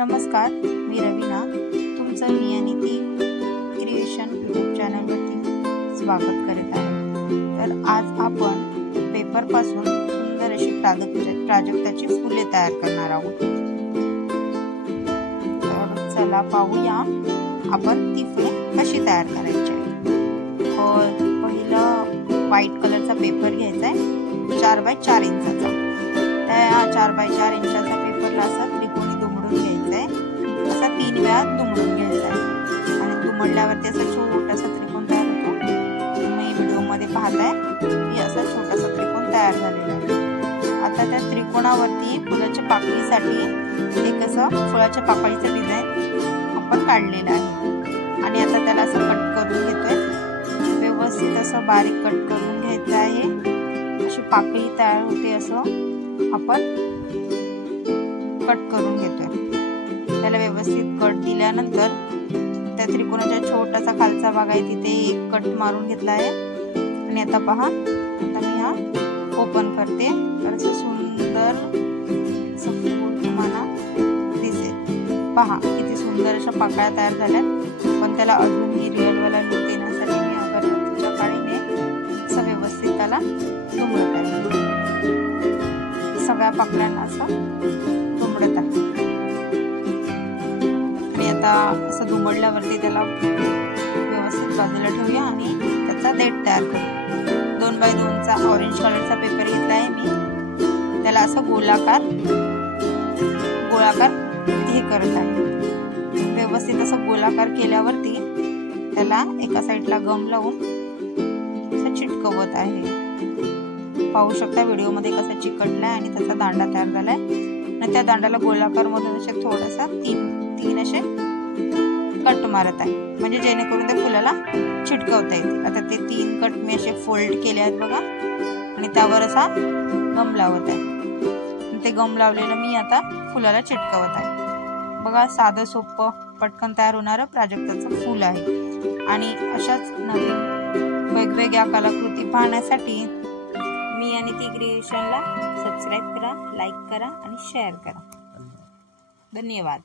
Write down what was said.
नमस्कार, मी रवीना, तुमचं मी आणि ती क्रिएशन यूट्यूब चॅनलवरती स्वागत करत आहे। तर आज आपण पेपरपासून सुंदर अशी प्राजक्ताची फुले तयार करणार आहोत। तर चला पाहूया आपण ती फुले कशी तयार करायची आहे। पहिलं व्हाईट कलरचा पेपर घ्यायचा आहे 4 बाय 4 इंचाचा। त्या 4 बाय 4 इंचाचा पेपरला असा त्रिकोणी दुमडून घ्यायचा आहे, असा 3 वेळा दुमडून घ्यायचा आहे आणि दुमडल्यावरती असा छोटासा त्रिकोण तयार होतो। तुम्ही व्हिडिओमध्ये पाहताय की असा छोटासा त्रिकोण तयार झालेला आहे। आता त्या त्रिकोणावरती फुलाच्या पाकळीसाठी एक असं फुलाच्या पाकळीचं डिझाइन आपण काढलेलं आहे आणि आता त्याला असं कट करून घेतोय। व्यवस्थित असं बारीक कट करून घ्यायचं आहे। अशी पाकळी तयार होते असं आपण कट करून घेतोय। त्याला व्यवस्थित कट दिल्यानंतर त्या त्रिकोणाच्या छोटासा खालचा भाग आहे तिथे एक कट मारून घेतला आहे आणि आता पहा, आता मी हा ओपन करते तर असं सुंदर फूल तुम्हाला दिसेल। पहा किती सुंदर अशा पाकळ्या तयार झाल्यात, पण त्याला अजूनही रिअलवाला लुक देण्यासाठी मी अगरबत्तीच्या काडीने असं व्यवस्थित त्याला दुमडत आहे। सगळ्या पाकळ्यांना असं दुमडत आहे आणि आता असं दुमडल्यावरती त्याला व्यवस्थित बाजूला ठेवूया आणि त्याचा देठ तयार करू। 2 बाय 2 चा ऑरेंज कलरचा पेपर घेतला आहे मी। त्याला असं गोलाकार हे करत आहे। व्यवस्थित असं गोलाकार केल्यावरती त्याला एका साईडला गम लावून असं चिटकवत आहे। पाहू शकता व्हिडिओ मध्ये कसा चिकटलाय आणि त्याचा दांडा तयार झालाय आणि त्या दांडाला गोलाकार मधून असे थोडासा तीन असे कट मारत आहे, म्हणजे जेणेकरून त्या फुलाला चिटकवता येईल। आता ते 3 कट मी असे फोल्ड केले आहेत बघा आणि त्यावर असा गम लावत आहे। ते गम लावलेलं मी आता फुलाला चिटकवत आहे। बघा साधं सोपं पटकन तयार होणारं प्राजक्ताचं फूल आहे। आणि अशाच नवीन वेगवेगळ्या कलाकृती पाहण्यासाठी मी आणि ती क्रिएशनला सबस्क्राइब करा, लाईक करा आणि शेअर करा। धन्यवाद।